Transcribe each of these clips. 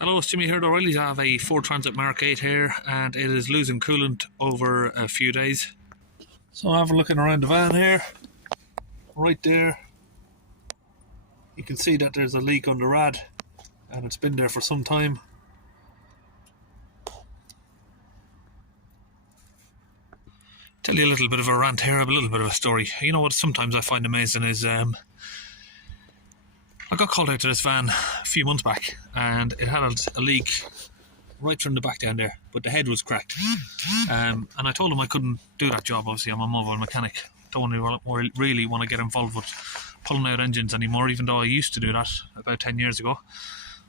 Hello, it's Jimmy here at O'Reilly's. I have a Ford Transit Mark 8 here and it is losing coolant over a few days. So I'm looking around the van here, right there. You can see that there's a leak on the rad and it's been there for some time. Tell you a little bit of a rant here, I have a little bit of a story. You know what sometimes I find amazing is I got called out to this van a few months back and it had a leak right from the back down there, but the head was cracked. And I told him I couldn't do that job. Obviously I'm a mobile mechanic, don't really want to get involved with pulling out engines anymore, even though I used to do that about 10 years ago.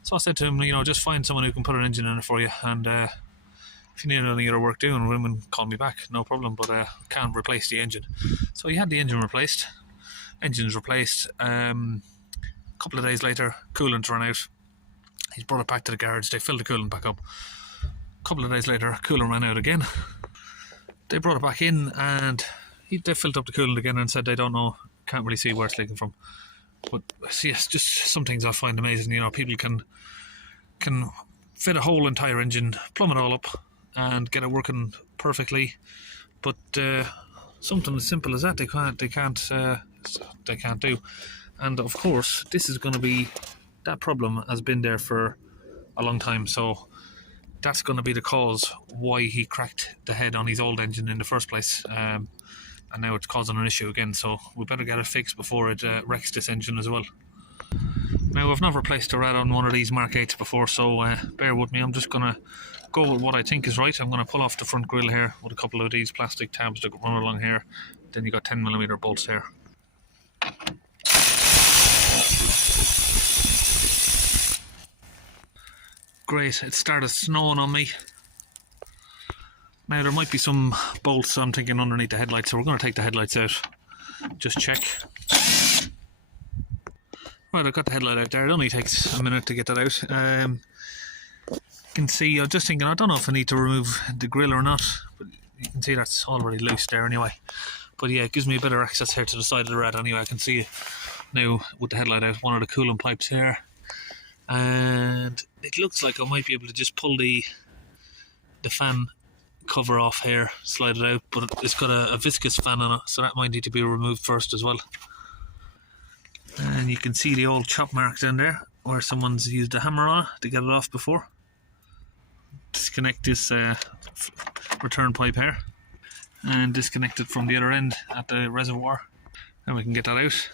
So I said to him, you know, just find someone who can put an engine in it for you, and if you need any other work doing, women call me back, no problem, but I can't replace the engine. So he had the engine replaced. Engine's replaced. A couple of days later, coolant ran out. He's brought it back to the garage. They filled the coolant back up. A couple of days later, coolant ran out again. They brought it back in and they filled up the coolant again and said they don't know, can't really see where it's leaking from. But yes, just some things I find amazing. You know, people can fit a whole entire engine, plumb it all up, and get it working perfectly. But something as simple as that they can't do. And of course, this is going to be, that problem has been there for a long time. So that's going to be the cause why he cracked the head on his old engine in the first place. And now it's causing an issue again. So we better get it fixed before it wrecks this engine as well. Now, I've never replaced a rad on one of these Mark 8s before, so bear with me. I'm just going to go with what I think is right. I'm going to pull off the front grille here with a couple of these plastic tabs that run along here. Then you got 10mm bolts here. Great, it started snowing on me. Now there might be some bolts, I'm thinking, underneath the headlights, so we're going to take the headlights out. Just check. Right, I've got the headlight out there. It only takes a minute to get that out. You can see, I'm just thinking, I don't know if I need to remove the grille or not, but you can see that's already loose there anyway. But yeah, it gives me a better access here to the side of the rad anyway. I can see now with the headlight out, one of the coolant pipes here. And it looks like I might be able to just pull the fan cover off here, slide it out, but it's got a viscous fan on it, so that might need to be removed first as well. And you can see the old chop mark down there where someone's used a hammer on it to get it off before. Disconnect this return pipe here and disconnect it from the other end at the reservoir, and we can get that out.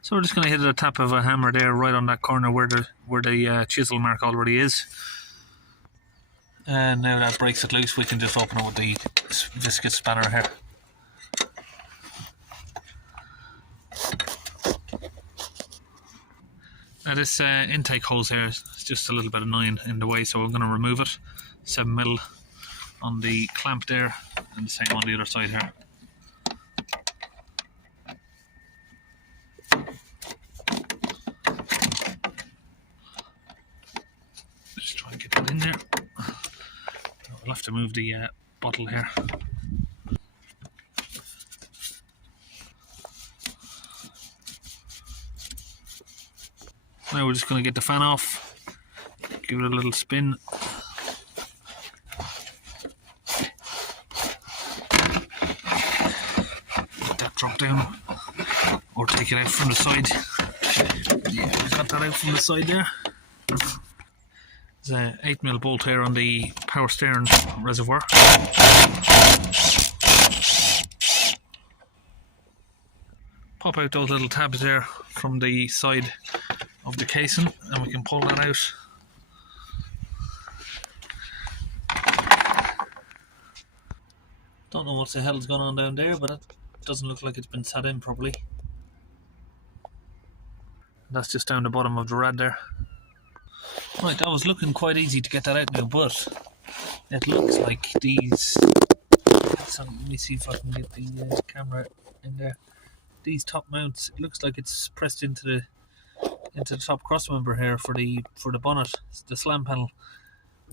So we're just going to hit a tap of a hammer there right on that corner where the chisel mark already is. And now that breaks it loose, we can just open it with the viscous spanner here. Now this intake hose here is just a little bit annoying in the way, so we're going to remove it. 7mm on the clamp there, and the same on the other side here. Just try and get that in there. We'll have to move the bottle here. Now we're just going to get the fan off, give it a little spin. Let that drop down, or take it out from the side. Yeah, we've got that out from the side there. There's an 8mm bolt here on the power steering reservoir. Pop out those little tabs there from the side of the casing and we can pull that out. Don't know what the hell's going on down there, but it doesn't look like it's been sat in properly. That's just down the bottom of the rad there. Right, that was looking quite easy to get that out now, but it looks like these, so let me see if I can get the camera in there. These top mounts, it looks like it's pressed into the top cross member here for the bonnet, the slam panel.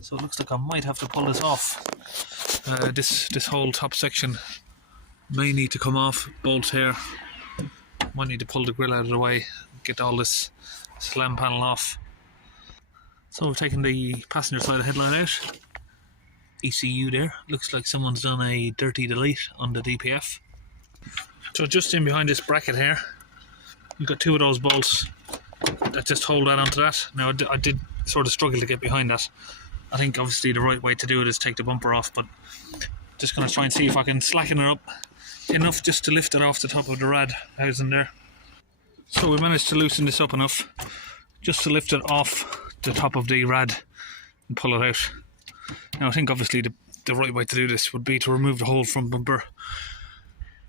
So it looks like I might have to pull this off. This whole top section may need to come off. Bolts here, Might need to pull the grill out of the way, get all this slam panel off. So we've taken the passenger side headlight out. ECU there. Looks like someone's done a dirty delete on the DPF. So just in behind this bracket here, you've got two of those bolts that just hold that onto that. Now I did sort of struggle to get behind that. I think obviously the right way to do it is take the bumper off, but just going to try and see if I can slacken it up enough just to lift it off the top of the rad housing there. So we managed to loosen this up enough just to lift it off the top of the rad and pull it out. Now I think obviously the right way to do this would be to remove the whole front bumper,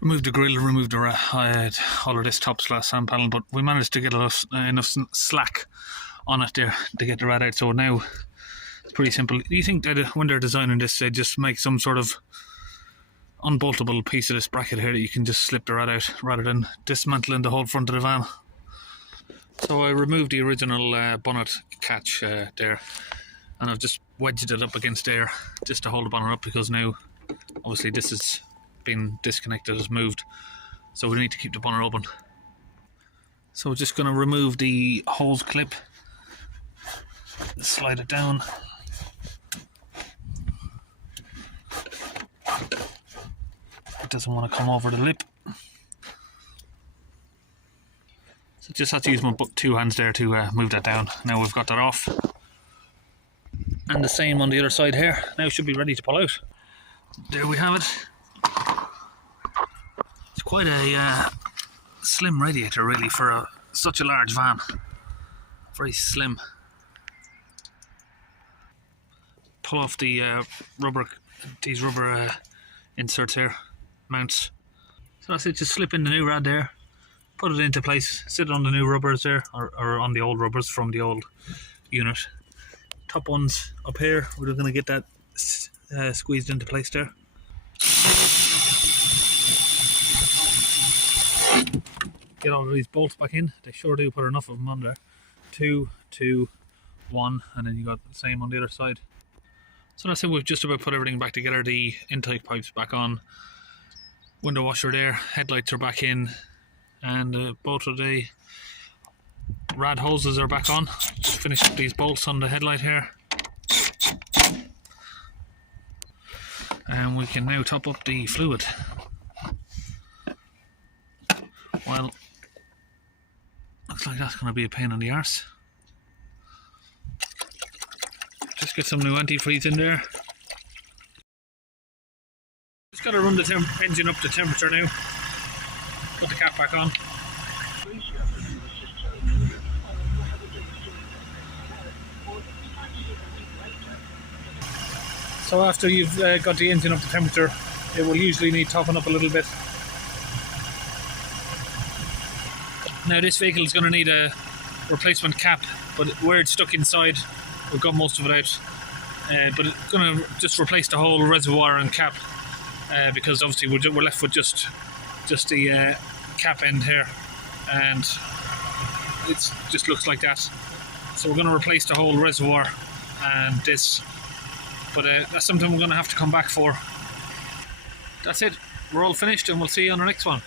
remove the grille, remove the all of this top sand panel, but we managed to get enough slack on it there to get the rad out. So now it's pretty simple. Do you think that when they're designing this, they just make some sort of unboltable piece of this bracket here that you can just slip the rad out rather than dismantling the whole front of the van? So I removed the original bonnet catch there, and I've just wedged it up against there just to hold the bonnet up, because now obviously this has been disconnected, it's moved, so we need to keep the bonnet open. So we're just going to remove the hose clip, slide it down. It doesn't want to come over the lip, so just have to use my two hands there to move that down. Now we've got that off, and the same on the other side here. Now should be ready to pull out. There we have it. It's quite a slim radiator really for such a large van. Very slim. Pull off the these rubber inserts here, mounts. So that's it, just slip in the new rad there, put it into place, sit on the new rubbers there, or on the old rubbers from the old unit. Top ones up here, we're going to get that squeezed into place there. Get all of these bolts back in. They sure do put enough of them on there. 2, 2, 1, and then you got the same on the other side. So that's it, we've just about put everything back together. The intake pipes back on, window washer there, headlights are back in, and both of the rad hoses are back on. Just finished up these bolts on the headlight here, and we can now top up the fluid. Well, looks like that's going to be a pain in the arse. Just get some new antifreeze in there. Just got to run the engine up to temperature now. Put the cap back on. So after you've got the engine up to temperature, it will usually need topping up a little bit. Now this vehicle is going to need a replacement cap, but where it's stuck inside, we've got most of it out. But it's going to just replace the whole reservoir and cap, because obviously we're left with just the cap end here, and it just looks like that. So we're going to replace the whole reservoir and this, but that's something we're going to have to come back for. That's it, we're all finished, and we'll see you on the next one.